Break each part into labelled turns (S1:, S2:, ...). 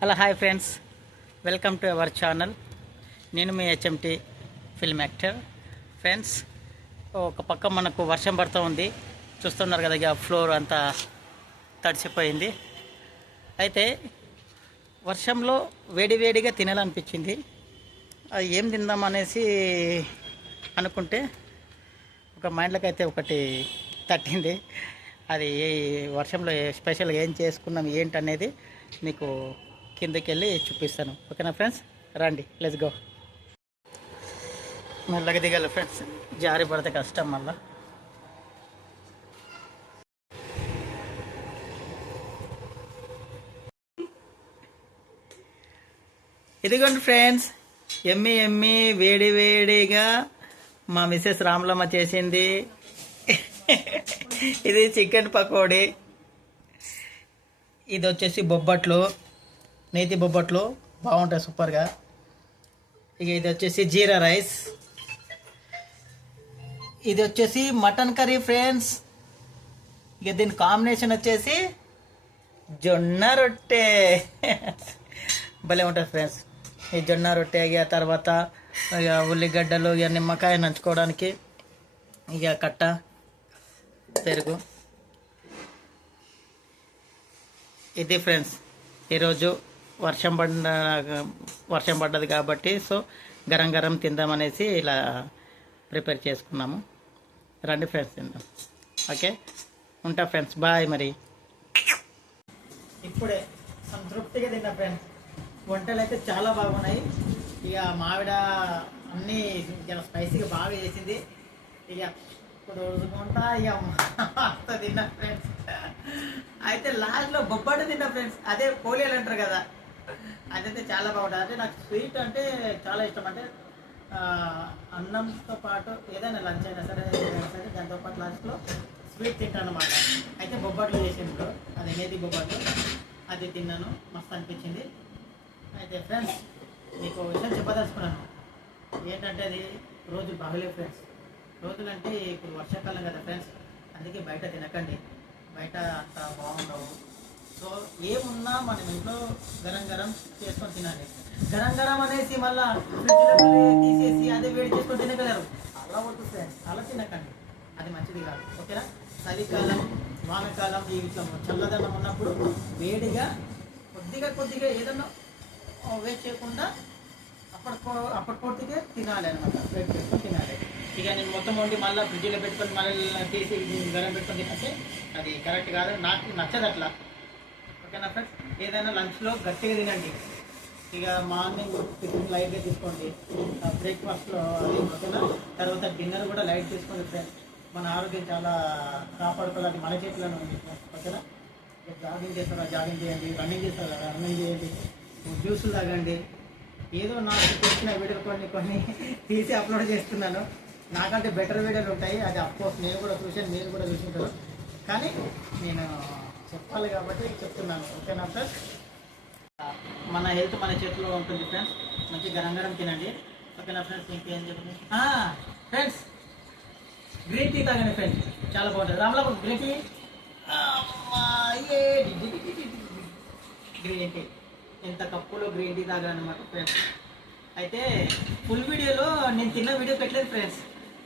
S1: Hello hi friends. Welcome to our channel. నేను మీ HMT film actor. Friends ఒక పక్క మనకు వర్షం పడుతూ ఉంది. చూస్తున్నారు కదా ఇక ఫ్లోర్ అంతా తడిసిపోయింది. అయితే వర్షంలో వేడివేడిగా తినాలనిపించింది. అది ఏం తిందాం అనేసి అనుకుంటే ఒక మైండ్లోకి అయితే ఒకటి తట్టింది. అది ఏ వర్షంలో స్పెషల్గా ఏం చేసుకున్నాం ఏంటనేది మీకు కిందకి వెళ్ళి చూపిస్తాను. ఓకేనా ఫ్రెండ్స్? రండి లెట్స్ గో మెల్లగా దిగాలి ఫ్రెండ్స్. జారి పడితే కష్టం మళ్ళా. ఇదిగోండి ఫ్రెండ్స్ ఎమ్మి ఎమ్మి వేడి వేడిగా మా మిస్సెస్ రామలమ్మ చేసింది. ఇది చికెన్ పకోడీ. ఇది వచ్చేసి బొబ్బట్లు. నేతి బొబ్బట్లు బాగుంటాయి సూపర్గా. ఇక ఇది వచ్చేసి జీరా రైస్. ఇది వచ్చేసి మటన్ కర్రీ ఫ్రెండ్స్. ఇక దీని కాంబినేషన్ వచ్చేసి జొన్న రొట్టె. భలే ఉంటుంది ఫ్రెండ్స్. ఈ జొన్న రొట్టె ఇక తర్వాత ఇక ఉల్లిగడ్డలు ఇక నిమ్మకాయ నంచుకోవడానికి ఇక కట్ట పెరుగు. ఇది ఫ్రెండ్స్ ఈరోజు వర్షం పడిన వర్షం పడ్డది కాబట్టి సో గరం గరం తిందామనేసి ఇలా ప్రిపేర్ చేసుకున్నాము. రండి ఫ్రెండ్స్ తిందాం. ఓకే? ఉంటా ఫ్రెండ్స్. బాయ్ మరి. ఇప్పుడే సంతృప్తిగా తిన్నా ఫ్రెండ్స్. వంటలు అయితే చాలా బాగున్నాయి. ఇక మావిడ అన్నీ చాలా స్పైసీగా బాగా చేసింది. ఇక ఇప్పుడు రోజుకుంటా ఇక తిన్నా ఫ్రెండ్స్. అయితే లాస్ట్లో బొబ్బట్టు తిన్నా ఫ్రెండ్స్. అదే పోలియలు అంటారు కదా. అదైతే చాలా బాగుంటుంది. అంటే నాకు స్వీట్ అంటే చాలా ఇష్టం. అంటే అన్నంతో పాటు ఏదైనా లంచ్ అయినా సరే ఏదైనా సరే దాంతో పాటు లాస్ట్లో స్వీట్ తింటాను అనమాట అయితే బొబ్బట్లు చేసిండ్రు అది నేతి బొబ్బట్లు. అది తిన్నాను. మస్తు అనిపించింది. అయితే ఫ్రెండ్స్ మీకు విషయం చెప్పదలుచుకున్నాను. ఏంటంటే అది రోజు బాగలేవు ఫ్రెండ్స్. రోజులు అంటే ఇప్పుడు వర్షాకాలం కదా ఫ్రెండ్స్. అందుకే బయట తినకండి. బయట అంత బాగుండవు. సో ఏమున్నా మనం ఇంట్లో గరం గరం చేసుకొని తినాలి. గరం గరం అనేసి మళ్ళీ తీసేసి అదే వేడి చేసుకొని తినగలరు. అలా వద్దు ఫ్రెండ్స్ అలా తినకండి. అది మంచిది కాదు. ఓకేనా? చలికాలం వానకాలం ఈ ఇట్లా చల్లదనం ఉన్నప్పుడు వేడిగా కొద్దిగా కొద్దిగా ఏదన్నా వేస్ట్ చేయకుండా అప్పటికో అప్పటికొద్దిగా తినాలి అనమాట వేడి చేసుకొని తినాలి. ఇక నేను మొత్తం వండి మళ్ళీ ఫ్రిడ్జ్లో పెట్టుకొని మళ్ళీ తీసి గరం పెట్టుకొని తింటే అది కరెక్ట్ కాదు. నాకు నచ్చదు అట్లా. ఓకేనా ఫ్రెండ్స్ ఏదైనా లంచ్లో గట్టిగా తినండి. ఇక మార్నింగ్ టిఫిన్ లైట్గా తీసుకోండి. బ్రేక్ఫాస్ట్లో అది ఓకేనా? తర్వాత డిన్నర్ కూడా లైట్ తీసుకోండి ఫ్రెండ్స్ మన ఆరోగ్యం చాలా కాపాడుకోవాలి. మన చేతిలోనే ఉంది ఓకేనా? జాగింగ్ చేస్తారా? జాగింగ్ చేయండి. రన్నింగ్ చేస్తారా? రన్నింగ్ చేయండి. జ్యూసులు తాగండి. ఏదో నాకు తెలిసిన వీడియో కొన్ని కొన్ని తీసి అప్లోడ్ చేస్తున్నాను. నాకంటే బెటర్ వీడియోలు ఉంటాయి. అది అఫ్కోర్స్ నేను కూడా చూసాను మీరు కూడా చూసుకుంటారు కానీ నేను చెప్పాలి కాబట్టి చెప్తున్నాను. ఓకేనా సార్? మన హెల్త్ మన చేతిలో ఉంటుంది ఫ్రెండ్స్. మంచి గరం గరం తినండి. ఓకేనా ఫ్రెండ్స్? ఇంకేం చెప్పండి? ఫ్రెండ్స్ గ్రీన్ టీ తాగండి ఫ్రెండ్స్. చాలా బాగుంటుంది. రామలాపు గ్రీన్ టీ? Green tea. ఎంత కప్పులో గ్రీన్ టీ తాగానమాట ఫ్రెండ్స్. అయితే ఫుల్ వీడియోలో నేను తిన్న వీడియో పెట్టలేదు ఫ్రెండ్స్.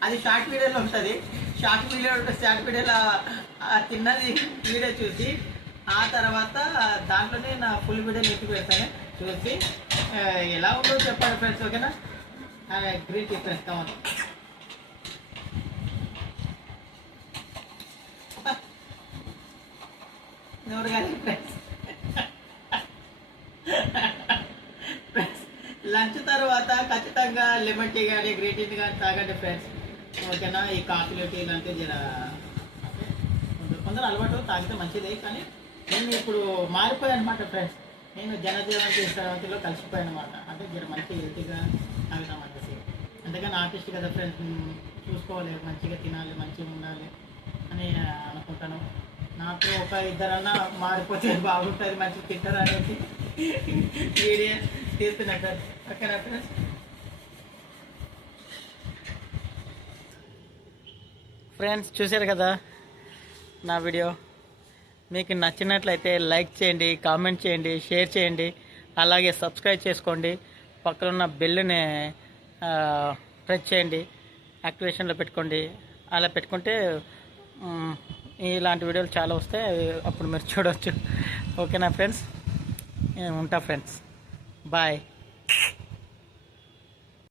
S1: అది షార్ట్ వీడియోలో ఉంటుంది. షార్ట్ వీడియో షార్ట్ వీడియోలో ఆ తిన్నది వీడియో చూసి ఆ తర్వాత దాంట్లోనే నా ఫుల్ వీడియో నెక్కి పెడతాను చూసి ఎలా ఉందో చెప్పండి ఫ్రెండ్స్ ఓకేనా గ్రీన్ టీ ఎవరు కానీ ఫ్రెండ్స్ లంచ్ తర్వాత ఖచ్చితంగా లెమన్ టీ కానీ గ్రీన్ టీ కానీ తాగండి ఫ్రెండ్స్ ఓకేనా? ఈ కాఫీలో టీ లాంటివి జర కొందరు అలవాటు తాగితే మంచిదే కానీ నేను ఇప్పుడు మారిపోయాను అనమాట ఫ్రెండ్స్ నేను జనజీవన చేసేలో కలిసిపోయాను అనమాట అంటే జర మంచి హెల్తీగా తాగుతాం అనేసి అందుకని ఆర్టిస్ట్ కదా ఫ్రెండ్స్ చూసుకోవాలి మంచిగా తినాలి మంచిగా ఉండాలి అని అనుకుంటాను. నాకు ఒక ఇద్దరన్నా మారిపోతే బాగుంటుంది మంచిగా తింటారు అనేసి వీడియో తీస్తున్నట్టు. ఓకేనా ఫ్రెండ్స్ ఫ్రెండ్స్ చూశారు కదా నా వీడియో? మీకు నచ్చినట్లయితే లైక్ చేయండి కామెంట్ చేయండి షేర్ చేయండి అలాగే సబ్స్క్రైబ్ చేసుకోండి. పక్కన ఉన్న ప్రెస్ చేయండి యాక్టివేషన్లో పెట్టుకోండి. అలా పెట్టుకుంటే ఇలాంటి వీడియోలు చాలా వస్తాయి అప్పుడు మీరు చూడవచ్చు ఓకేనా ఫ్రెండ్స్? ఉంటా ఫ్రెండ్స్. బాయ్.